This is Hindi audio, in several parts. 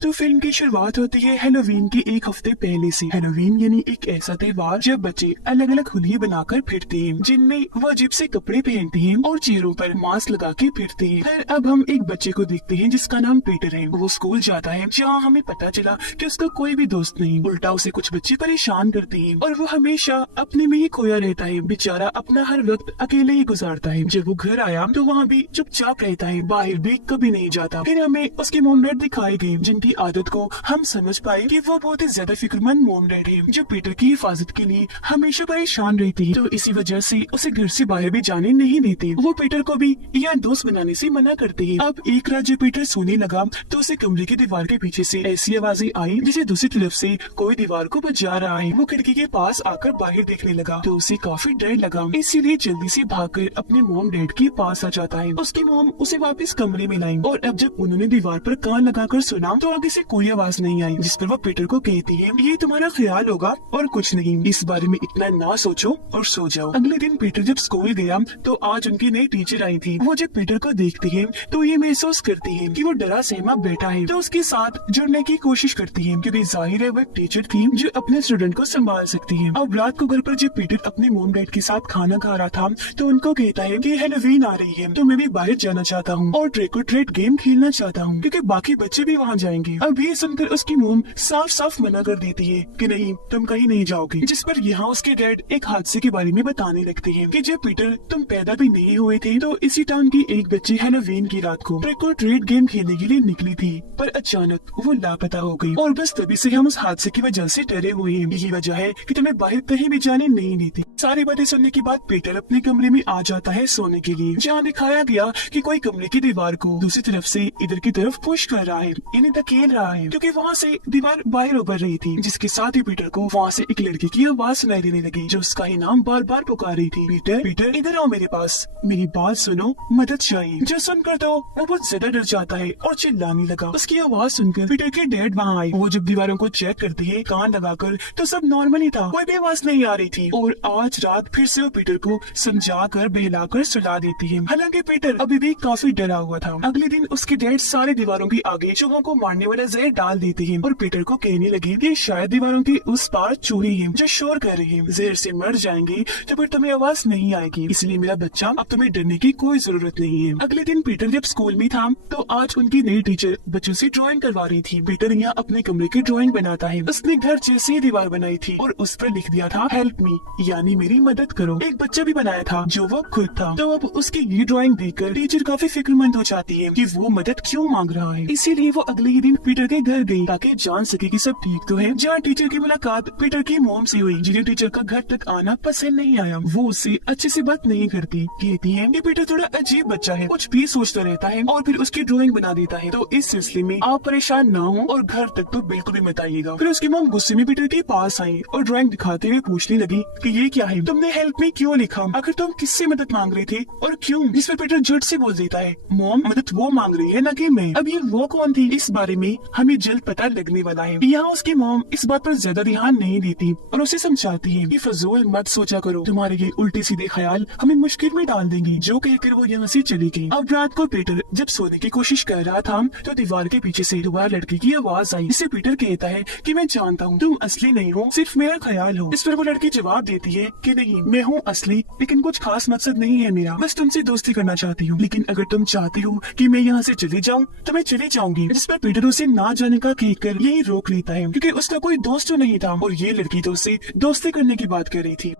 तो फिल्म की शुरुआत होती है हैलोवीन के एक हफ्ते पहले से। हैलोवीन यानी एक ऐसा त्योहार जब बच्चे अलग अलग होलियां बनाकर फिरते हैं, जिनमें वो अजीब से कपड़े पहनते हैं और चेहरों पर मास्क लगा के फिरते हैं। फिर अब हम एक बच्चे को देखते हैं जिसका नाम पीटर है। वो स्कूल जाता है जहाँ हमें पता चला कि उसका कोई भी दोस्त नहीं, उल्टा उसे कुछ बच्चे परेशान करते हैं और वो हमेशा अपने में ही खोया रहता है। बेचारा अपना हर वक्त अकेले ही गुजारता है। जब वो घर आया तो वहाँ भी चुपचाप रहता है, बाहर भी कभी नहीं जाता। फिर हमें उसके मोम डैड दिखाए गए जिनकी आदत को हम समझ पाए कि वो बहुत ही ज्यादा फिक्रमंद मोम डैड है जो पीटर की हिफाजत के लिए हमेशा परेशान रहती है। तो इसी वजह से उसे घर से बाहर भी जाने नहीं देते। वो पीटर को भी यार दोस्त बनाने से मना करते हैं। अब एक रात जब पीटर सोने लगा तो उसे कमरे की दीवार के पीछे से ऐसी आवाजें आई जैसे दूसरी तरफ से कोई दीवार को बजा रहा है। वो खिड़की के पास आकर बाहर देखने लगा तो उसे काफी डर लगा, इसीलिए जल्दी से भागकर अपने मोम डैड के पास आ जाता है। उसकी मोम उसे वापस कमरे में लाई और अब जब उन्होंने दीवार पर कान लगाकर सुना तो आगे से कोई आवाज नहीं आई, जिस पर वो पीटर को कहती है ये तुम्हारा ख्याल होगा और कुछ नहीं, इस बारे में इतना ना सोचो और सो जाओ। अगले दिन पीटर जब स्कूल गया तो आज उनकी नई टीचर आई थी। वो जब पीटर को देखती है तो ये महसूस करती है कि वो डरा सहमा बैठा है, तो उसके साथ जुड़ने की कोशिश करती है क्योंकि जाहिर है वो एक टीचर थी जो अपने स्टूडेंट को संभाल सकती है। अब रात को घर पर जब पीटर अपने मोम डैड के साथ खाना खा रहा था तो उनको कहता है कि हैलोवीन आ रही है तो मैं भी बाहर जाना चाहता हूँ और ट्रिक और ट्रीट गेम खेलना चाहता हूँ क्योंकि बाकी बच्चे भी वहाँ जाएंगे। अब ये सुनकर उसकी मोम साफ साफ मना कर देती है कि नहीं तुम कहीं नहीं जाओगे, जिस पर यहाँ उसके डैड एक हादसे के बारे में बताने लगते हैं कि जब पीटर तुम पैदा भी नहीं हुए थे तो इसी टाउन की एक बच्ची हैलोवीन की रात को ट्रिक और ट्रीट गेम खेलने के लिए निकली थी, पर अचानक वो लापता हो गई और बस तभी से हम उस हादसे की वजह से डरे हुए हैं। यही वजह है कि तुम्हें बाहर कहीं भी जाने नहीं देते। सारी बातें सुनने के बाद पीटर अपने कमरे में आ जाता है सोने के लिए, जहाँ दिखाया गया कि कोई कमरे की दीवार को दूसरी तरफ से इधर की तरफ पुश कर रहा है, इन्हें धकेल रहा है क्योंकि वहाँ से दीवार बाहर उभर रही थी। जिसके साथ ही पीटर को वहाँ से एक लड़की की आवाज सुनाई देने लगी जो उसका ही नाम बार बार पुकार रही थी, पीटर पीटर इधर आओ मेरे पास, मेरी बात सुनो, मदद चाहिए। जो सुनकर तो वो बहुत ज्यादा डर जाता है और चिल्लाने लगा। उसकी आवाज सुनकर पीटर के डैड वहाँ आए। वो जब दीवारों को चेक करते हैं कान लगाकर तो सब नॉर्मल ही था, कोई भी आवाज नहीं आ रही थी। और आज रात फिर से वो पीटर को समझा कर बहलाकर सुला देती है, हालांकि पीटर अभी भी काफी डरा हुआ था। अगले दिन उसके डैड सारे दीवारों के आगे चूहों को मारने वाला जहर डाल देते हैं और पीटर को कहने लगे कि शायद दीवारों के उस पार चूहे हैं जो शोर कर रहे हैं, जहर से मर जाएंगे तो फिर तुम्हें आवाज नहीं आएगी, इसलिए मेरा बच्चा अब तुम्हें डरने की कोई जरूरत नहीं है। अगले दिन पीटर जब स्कूल में था तो आज उनकी नई टीचर बच्चों से ड्राइंग करवा रही थी। पीटर यहाँ अपने कमरे की ड्राइंग बनाता है। उसने घर जैसी दीवार बनाई थी और उस पर लिख दिया था हेल्प मी, यानी मेरी मदद करो। एक बच्चा भी बनाया था जो वो खुद था। तो अब उसकी ये ड्राइंग देखकर टीचर काफी फिक्रमंद हो जाती है कि वो मदद क्यों मांग रहा है, इसीलिए वो अगले ही दिन पीटर के घर गई ताकि जान सके कि सब ठीक तो है। जहाँ टीचर की मुलाकात पीटर की मोम से हुई, जिन्हें टीचर का घर तक आना पसंद नहीं आया। वो उससे अच्छे से बात नहीं करती, कहती है कि पीटर थोड़ा अजीब बच्चा है, कुछ भी सोचता रहता है और फिर उसकी ड्राइंग बना देता है। तो इस सिलसिले में आप परेशान ना हो और घर तक तो बिल्कुल भी मत आइएगा। फिर उसकी मोम गुस्से में पीटर के पास आई और ड्राइंग दिखाते हुए पूछने लगी कि ये क्या है, तुमने हेल्प मी क्यों लिखा, आखिर तुम किससे मदद मांग रहे थे और क्यों। जिस पर पीटर झट से बोल देता है मोम मदद वो मांग रही है न कि मैं। अब ये वो कौन थी इस बारे में हमें जल्द पता लगने वाला है। यहाँ उसकी मोम इस बात पर ज्यादा ध्यान नहीं देती और उसे समझाती है कि फजूल मत सोचा करो, तुम्हारे ये उल्टे सीधे ख्याल हमें मुश्किल में डाल देंगे। जो कहकर वो यहाँ से चली गई। अब रात को पीटर जब सोने की कोशिश कर रहा था तो दीवार के पीछे से दोबारा लड़की की आवाज आई। इससे पीटर कहता है कि मैं जानता हूँ तुम असली नहीं हो, सिर्फ मेरा ख्याल हो। इस पर वो लड़की जवाब देती है कि नहीं मैं हूँ असली, लेकिन कुछ खास मकसद नहीं है मेरा, बस तुमसे दोस्ती करना चाहती हूँ, लेकिन अगर तुम चाहती हो कि मैं यहाँ से चली जाऊँ तो मैं चली जाऊंगी। जिस पर पीटर उसे ना जाने का कहकर यही रोक लेता है क्योंकि उसका कोई दोस्त तो नहीं था और ये लड़की तो उससे दोस्ती करने की बात कर रही थी।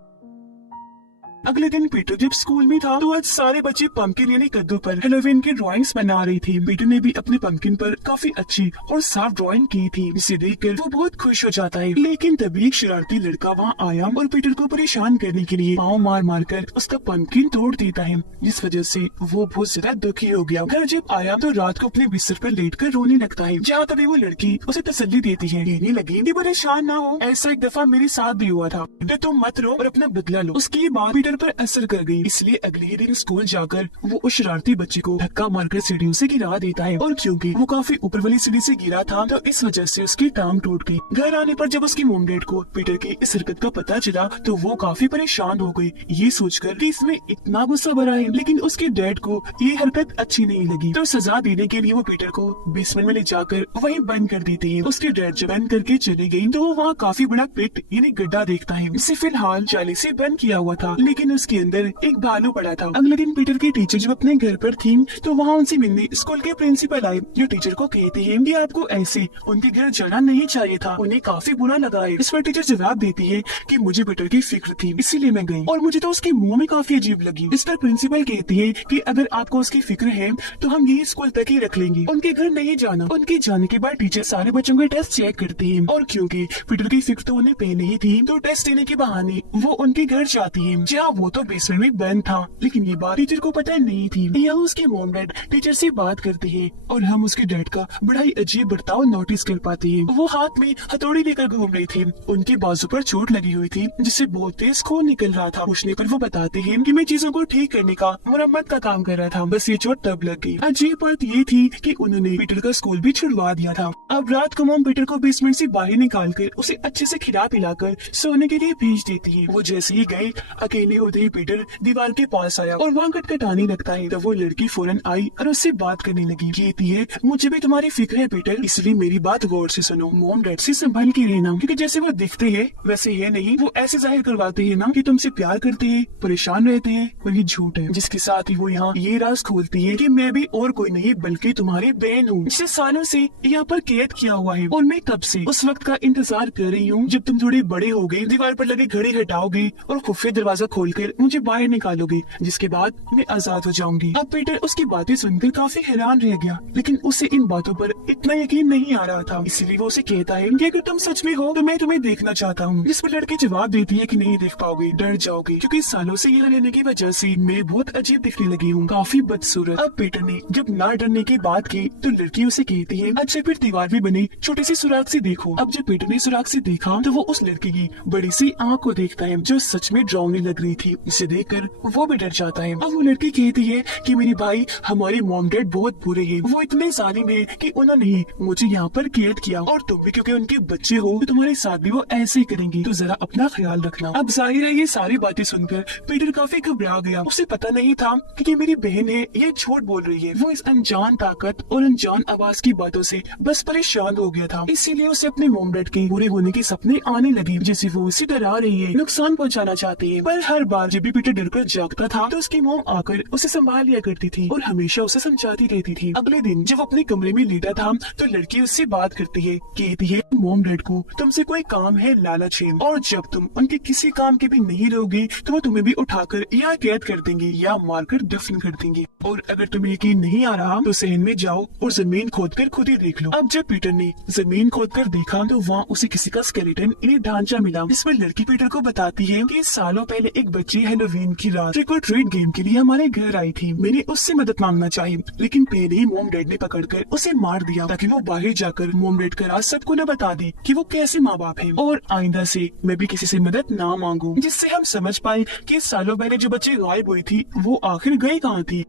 अगले दिन पीटर जब स्कूल में था तो आज सारे बच्चे पंपकिन यानी कद्दू पर हैलोवीन की ड्राइंग्स बना रही थी। पीटर ने भी अपने पंपकिन पर काफी अच्छी और साफ ड्राइंग की थी, जिसे देखकर वो बहुत खुश हो जाता है। लेकिन तभी एक शरारती लड़का वहाँ आया और पीटर को परेशान करने के लिए पाँव मार मार कर उसका पंपकिन तोड़ देता है, जिस वजह से वो बहुत ज्यादा दुखी हो गया। घर जब आया तो रात को अपने बिस्तर पर लेट कर रोने लगता है, जहाँ तभी वो लड़की उसे तसल्ली देती है, कहने लगी कि परेशान ना हो, ऐसा एक दफा मेरे साथ भी हुआ था, तुम मत रो और अपना बदला लो। उसकी बात पीटर पर असर कर गई, इसलिए अगले ही दिन स्कूल जाकर वो उस शरारती बच्चे को धक्का मारकर सीढ़ियों से गिरा देता है। और क्योंकि वो काफी ऊपर वाली सीढ़ी से गिरा था तो इस वजह से उसकी टांग टूट गई। घर आने पर जब उसकी मॉम डैड को पीटर की इस हरकत का पता चला तो वो काफी परेशान हो गई, ये सोचकर कि इसमें इतना गुस्सा भरा है। लेकिन उसके डैड को ये हरकत अच्छी नहीं लगी, तो सजा देने के लिए वो पीटर को बेसमेंट में ले जाकर वहीं बंद कर देती है। उसके डैड जब बंद करके चले गई तो वो वहाँ काफी बड़ा पिट यानी गड्ढा देखता है, जिसे फिलहाल जाली से बंद किया हुआ था, लेकिन उसके अंदर एक भालू पड़ा था। अगले दिन पीटर की टीचर जब अपने घर पर थी तो वहाँ उनसे मिलने स्कूल के प्रिंसिपल आए, जो टीचर को कहते हैं कि आपको ऐसे उनके घर जाना नहीं चाहिए था, उन्हें काफी बुरा लगा है। इस पर टीचर जवाब देती है कि मुझे पीटर की फिक्र थी इसीलिए मैं गई, और मुझे तो उसके मुंह में काफी अजीब लगी। इस पर प्रिंसिपल कहती है कि अगर आपको उसकी फिक्र है तो हम यही स्कूल तक ही रख लेंगे, उनके घर नहीं जाना। उनके जाने के बाद टीचर सारे बच्चों के टेस्ट चेक करती है, और क्योंकि पीटर की फिक्र तो उन्हें पहले ही थी तो टेस्ट देने के बहाने वो उनके घर जाती है, जहाँ वो तो बेसमेंट में बंद था। लेकिन ये बात टीचर को पता नहीं थी। यहाँ उसके मॉम डैड टीचर से बात करते हैं और हम उसके डैड का बड़ा ही अजीब बर्ताव नोटिस कर पाते हैं। वो हाथ में हथौड़ी लेकर घूम रही थी, उनके बाजू पर चोट लगी हुई थी जिससे बहुत तेज खून निकल रहा था। पूछने पर वो बताते हैं कि मैं चीजों को ठीक करने का मरम्मत का काम कर रहा था, बस ये चोट तब लग गई। अजीब बात ये थी कि उन्होंने पीटर का स्कूल भी छुड़वा दिया था। अब रात को मॉम पीटर को बेसमेंट से बाहर निकालकर उसे अच्छे से खिला पिलाकर सोने के लिए भेज देती है। वो जैसे ही गए अकेले होते ही पीटर दीवार के पास आया और वहाँ खटखटाने लगता है। तो वो लड़की फौरन आई और उससे बात करने लगी, कहती है मुझे भी तुम्हारी फिक्र है पीटर, इसलिए मेरी बात गौर से सुनो। मॉम डैड से संभल के रहना, क्योंकि जैसे वो दिखते हैं वैसे है नहीं। वो ऐसे जाहिर करवाते हैं ना कि तुमसे प्यार करते हैं, परेशान रहते हैं, पर ये झूठ है। जिसके साथ ही वो यहाँ ये राज खोलती है कि मैं भी और कोई नहीं बल्कि तुम्हारी बहन हूँ, जिसे सालों से यहाँ पर कैद किया हुआ है, और मैं तब से उस वक्त का इंतजार कर रही हूँ जब तुम थोड़े बड़े हो गए, दीवार पर लगे घड़ी हटाओगे और खुफिया दरवाजा खोलकर मुझे बाहर निकालोगे, जिसके बाद मैं आजाद हो जाऊंगी। अब पीटर उसकी बातें सुनकर काफी हैरान रह गया, लेकिन उसे इन बातों पर इतना यकीन नहीं आ रहा था, इसलिए वो उसे कहता है कि अगर तुम सच में हो तो मैं तुम्हें देखना चाहता हूँ। जिस पर लड़की जवाब देती है कि नहीं देख पाओगे, डर जाओगे, क्योंकि सालों से यहाँ रहने की वजह से मैं बहुत अजीब दिखने लगी हूँ, काफी बदसूरत। अब पीटर ने जब ना डरने की बात की तो लड़की उसे कहती है अच्छा फिर दीवार भी बनी छोटे से सुराग से देखो। अब जब पीटर ने सुराग से देखा तो वो उस लड़की की बड़ी सी आँख को देखता है जो सच में डरावनी लग रही थी। इसे देखकर वो भी डर जाता है। अब वो लड़की कहती है कि मेरे भाई हमारे मॉम डैड बहुत बुरे हैं, वो इतने जालिम हैं कि उन्होंने ही मुझे यहाँ पर कैद किया, और तुम भी क्योंकि उनके बच्चे हो तो तुम्हारे साथ भी वो ऐसे ही करेंगी, तो जरा अपना ख्याल रखना। अब जाहिर है ये सारी बातें सुनकर पीटर काफी घबरा गया। उसे पता नहीं था कि मेरी बहन है ये झूठ बोल रही है। वो इस अनजान ताकत और अनजान आवाज की बातों से बस परेशान हो गया था, इसीलिए उसे अपने मॉम डैड के पूरे होने के सपने आने लगे, जैसे वो उसे डरा रही है, नुकसान पहुँचाना चाहती है। पर हर बार जब भी पीटर डर कर जागता था तो उसकी मॉम आकर उसे संभाल लिया करती थी और हमेशा उसे समझाती रहती थी। अगले दिन जब अपने कमरे में लेटा था तो लड़की उससे बात करती है, कहती है मॉम डैड को तुमसे कोई काम है लालच है, और जब तुम उनके किसी काम के भी नहीं रहोगे तो वो तुम्हें भी उठाकर या कैद कर देंगे या मारकर दफन कर देंगे। और अगर तुम्हें यकीन नहीं आ रहा तो सहन में जाओ और जमीन खोदकर खुद ही देख लो। अब जब पीटर ने जमीन खोदकर देखा तो वहाँ उसे किसी का स्केलेटन यानी ढांचा मिला, जिसमें लड़की पीटर को बताती है कि सालों पहले एक बच्ची हैलोवीन की रात ट्रिक और ट्रीट गेम के लिए हमारे घर आई थी। मैंने उससे मदद मांगना चाहिए, लेकिन पहले ही मॉम डैड ने पकड़कर उसे मार दिया ताकि वो बाहर जाकर मॉम डैड का राज सबको न बता दे कि वो कैसे माँ बाप है, और आइंदा से मैं भी किसी से मदद ना मांगू, जिससे हम समझ पाए कि सालों पहले जो बच्ची गायब हुई थी वो आखिर गई कहाँ थी।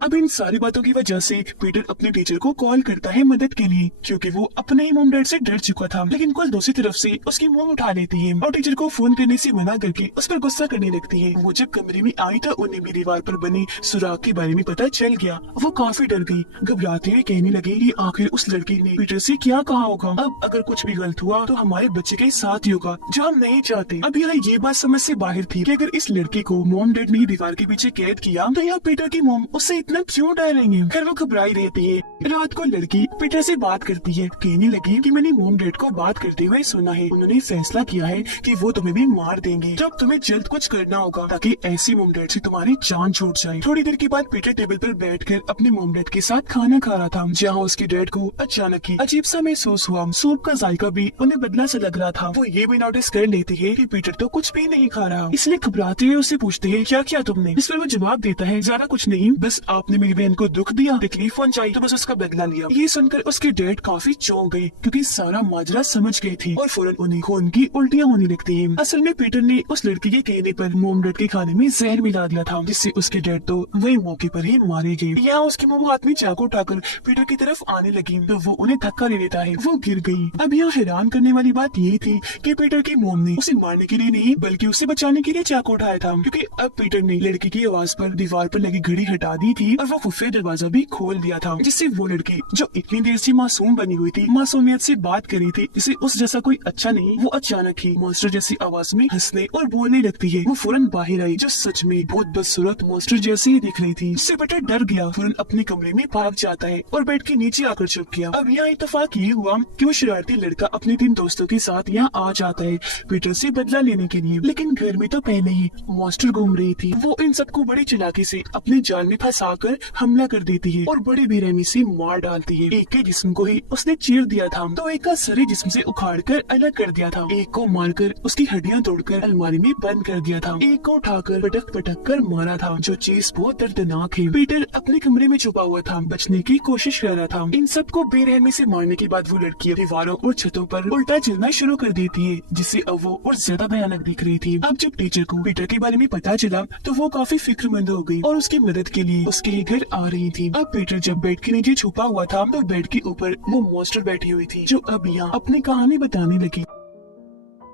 अब इन सारी बातों की वजह से पीटर अपने टीचर को कॉल करता है मदद के लिए, क्योंकि वो अपने ही मॉम डैड से डर चुका था। लेकिन कॉल दूसरी तरफ से उसकी मॉम उठा लेती है और टीचर को फोन करने से मना करके उस पर गुस्सा करने लगती है। वो जब कमरे में आई तो उन्हें भी दीवार पर बने सुराग के बारे में पता चल गया। वो काफी डर गई, घबराते हुए कहने लगी कि आखिर उस लड़की ने पीटर से क्या कहा होगा। अब अगर कुछ भी गलत हुआ तो हमारे बच्चे के साथ ही होगा, जो हम नहीं चाहते। अब यहाँ ये बात समझ से बाहर थी कि अगर इस लड़की को मॉम डैड ने दीवार के पीछे कैद किया तो यहाँ पीटर की मॉम उससे इतना क्यों डरेंगे। फिर वो घबराई रहती है। रात को लड़की पीटर से बात करती है, कहने लगी कि मैंने मॉम डैड को बात करते हुए सुना है, उन्होंने फैसला किया है कि वो तुम्हें भी मार देंगे। जब तुम्हें जल्द कुछ करना होगा ताकि ऐसी मॉम डैड से तुम्हारी जान छूट जाए। थोड़ी देर के बाद पीटर टेबल पर बैठकर अपने मॉम डैड के साथ खाना खा रहा था, जहाँ उसके डैड को अचानक ही अजीब सा महसूस हुआ। सूप का जायका भी उन्हें बदला सा लग रहा था। वो ये भी नोटिस कर लेती है कि पीटर तो कुछ भी नहीं खा रहा, इसलिए घबराते हुए उससे पूछते हैं क्या किया तुमने। इस पर वो जवाब देता है ज्यादा कुछ नहीं, बस आपने मेरी बहन को दुख दिया, तकलीफ पहुंचाई, तो बस उसका बदला लिया। ये सुनकर उसके डैड काफी चौंक गए क्योंकि सारा माजरा समझ गए थे और फौरन उन्हें खून की उल्टियां होने लगती हैं। असल में पीटर ने उस लड़की के कहने पर मोम डैड के खाने में जहर मिला दिया था, जिससे उसके डैड तो वही मौके पर ही मारे गए। यहाँ उसकी मोम हाथ में चाकू उठाकर पीटर की तरफ आने लगी तो वो उन्हें धक्का दे देता है, वो गिर गई। अब यहाँ हैरान करने वाली बात ये थी कि पीटर की मोम ने उसे मारने के लिए नहीं बल्कि उसे बचाने के लिए चाकू उठाया था, क्योंकि अब पीटर ने लड़की की आवाज पर दीवार पर लगी घड़ी हटा दी थी और वो खुफिया दरवाजा भी खोल दिया था, जिससे वो लड़की जो इतनी देर से मासूम बनी हुई थी, मासूमियत से बात कर रही थी, जिसे उस जैसा कोई अच्छा नहीं, वो अचानक ही मॉन्स्टर जैसी आवाज में हंसने और बोलने लगती है। वो फौरन बाहर आई जो सच में बहुत बदसूरत मॉन्स्टर जैसी ही दिख रही थी, जिससे पीटर डर गया, फौरन अपने कमरे में भाग जाता है और बेड के नीचे आकर छुप गया। अब यहाँ इत्तेफाक ये हुआ कि वो शरारती लड़का अपने 3 दोस्तों के साथ यहाँ आ जाता है पीटर से बदला लेने के लिए, लेकिन घर में तो पहले ही मॉन्स्टर घूम रही थी। वो इन सबको बड़ी चालाकी से अपने जाल में फंसा कर हमला कर देती है और बड़ी बेरहमी से मार डालती है। एक के जिस्म को ही उसने चीर दिया था तो एक का सरे जिस्म से उखाड़ कर अलग कर दिया था, एक को मारकर उसकी हड्डियां तोड़कर अलमारी में बंद कर दिया था, एक को उठाकर पटक पटक कर मारा था, जो चीज बहुत दर्दनाक है। पीटर अपने कमरे में छुपा हुआ था, बचने की कोशिश कर रहा था। इन सबको बेरहमी से मारने के बाद वो लड़की दीवारों और छतों पर उल्टा चलना शुरू कर देती है, जिससे अब वो और ज्यादा भयानक दिख रही थी। अब जब टीचर को पीटर के बारे में पता चला तो वो काफी फिक्रमंद हो गई और उसकी मदद के लिए उसके घर आ रही थी। अब पीटर जब बेड के नीचे छुपा हुआ था तो बेड के ऊपर वो मॉन्स्टर बैठी हुई थी, जो अब यहाँ अपनी कहानी बताने लगी।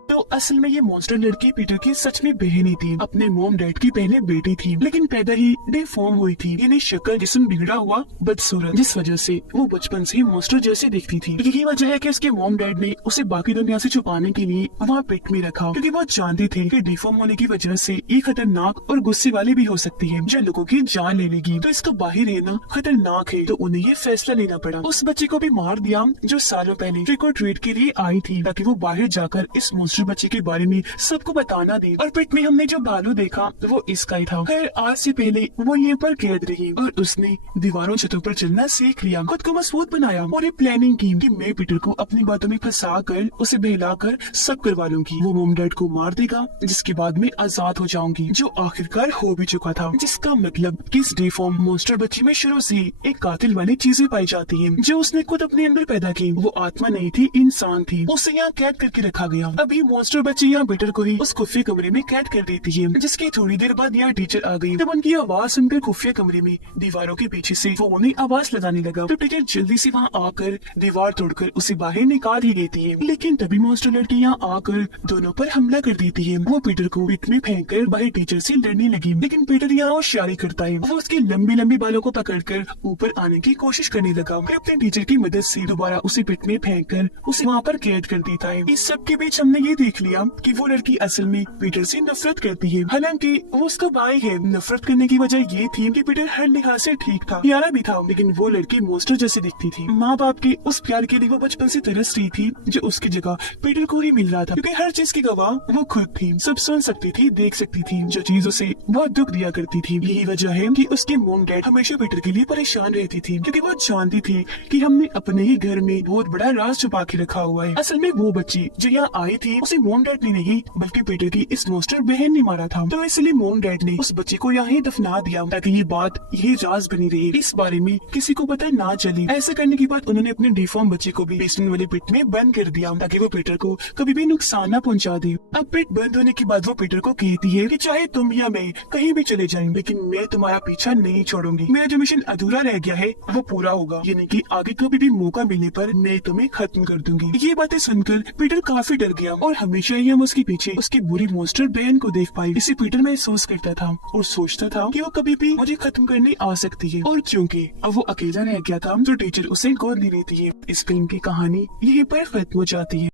तो असल में ये मॉन्स्टर लड़की पीटर की सच में बहन ही थी, अपने मोम डैड की पहले बेटी थी, लेकिन पैदा ही डिफॉर्म हुई थी, यानी शक्ल जिस्म बिगड़ा हुआ बदसूरत, जिस वजह से वो बचपन से मॉन्स्टर जैसे दिखती थी। यही वजह है कि उसके मोम डैड ने उसे बाकी दुनिया से छुपाने के लिए वहाँ पेट में रखा, क्योंकि वो जानते थे कि डिफॉर्म होने की वजह से ये खतरनाक और गुस्से वाली भी हो सकती है, जो लोगों की जान ले लेगी। तो इसका बाहर रहना खतरनाक है, तो उन्हें ये फैसला लेना पड़ा। उस बच्चे को भी मार दिया जो सालों पहले ट्रिक और ट्रीट के लिए आई थी, ताकि वो बाहर जाकर इस मॉन्स्टर बच्चे के बारे में सबको बताना दे। और पिट में हमने जो भालू देखा वो इसका ही था। खैर आज से पहले वो यहाँ पर कैद रही और उसने दीवारों छतों पर चलना सीख लिया, खुद को मजबूत बनाया और ये प्लानिंग की कि मैं पीटर को अपनी बातों में फंसा कर उसे बहलाकर सब करवा लूंगी। वो मोम डैड को मार देगा, जिसके बाद मैं आजाद हो जाऊंगी, जो आखिरकार हो भी चुका था। जिसका मतलब कि इस डिफॉर्म मॉन्स्टर बच्चे में शुरू से एक कातिल वाली चीजें पाई जाती है, जो उसने खुद अपने अंदर पैदा की। वो आत्मा नहीं थी, इंसान थी, उसे यहाँ कैद करके रखा गया। अभी मॉन्स्टर बच्चे यहाँ पीटर को ही उस खुफिया कमरे में कैद कर देती है, जिसकी थोड़ी देर बाद यहाँ टीचर आ गई। तब उनकी आवाज सुनकर खुफिया कमरे में दीवारों के पीछे से वो उन्हें आवाज लगाने लगा, तो टीचर जल्दी से वहाँ आकर दीवार तोड़कर उसे बाहर निकाल ही देती है। लेकिन तभी मॉन्स्टर लड़की यहाँ आकर दोनों पर हमला कर देती है। वो पीटर को पिट में फेंक कर बाहर टीचर से लड़ने लगी, लेकिन पीटर यहाँ होशियारी करता है। वो उसके लंबी लंबी बालों को पकड़कर ऊपर आने की कोशिश करने लगा। फिर अपने टीचर की मदद से दोबारा उसे पिट में फेंक कर उसे वहाँ पर कैद कर देता है। इस सब के बीच हमने ये देख लिया कि वो लड़की असल में पीटर से नफरत करती है, हालांकि वो उसका भाई है। नफरत करने की वजह ये थी कि पीटर हर लिहाज से ठीक था, प्यारा भी था, लेकिन वो लड़की मॉन्स्टर जैसे दिखती थी। माँ बाप के उस प्यार के लिए वो बचपन से तरस रही थी, जो उसकी जगह पीटर को ही मिल रहा था, क्योंकि हर चीज की गवाह वो खुद थी। सब सुन सकती थी, देख सकती थी, जो चीज उसे बहुत दुख दिया करती थी। यही वजह है कि उसके मॉम डैड हमेशा पीटर के लिए परेशान रहती थी, क्योंकि वो जानती थी कि हमने अपने ही घर में बहुत बड़ा राज छुपा के रखा हुआ है। असल में वो बच्ची जो यहाँ आई थी उसे मॉम डैड ने नहीं बल्कि पीटर की इस मॉन्स्टर बहन ने मारा था, तो इसलिए मॉम डैड ने उस बच्चे को यहाँ ही दफना दिया, ताकि ये बात यही राज बनी रही, इस बारे में किसी को पता ना चले। ऐसा करने के बाद उन्होंने अपने डिफॉर्म बच्चे को भी बेसमेंट वाले पिट में बंद कर दिया, ताकि वो पीटर को कभी भी नुकसान न पहुँचा दे। अब पिट बंद होने के बाद वो पीटर को कहती है कि चाहे तुम या मैं कहीं भी चले जाएं, लेकिन मैं तुम्हारा पीछा नहीं छोड़ूंगी। मेरा जो मिशन अधूरा रह गया है वो पूरा होगा, यानी कि आगे कभी भी मौका मिलने पर मैं तुम्हें खत्म कर दूंगी। ये बातें सुनकर पीटर काफी डर गया और हमेशा ही हम उसके पीछे उसकी बुरी मॉन्स्टर बहन को देख पाए। इसे पीटर महसूस करता था और सोचता था कि वो कभी भी मुझे खत्म करने आ सकती है, और क्योंकि अब वो अकेला रह गया था तो टीचर उसे गोद ले लेती है। इस फिल्म की कहानी यहीं पर खत्म हो जाती है।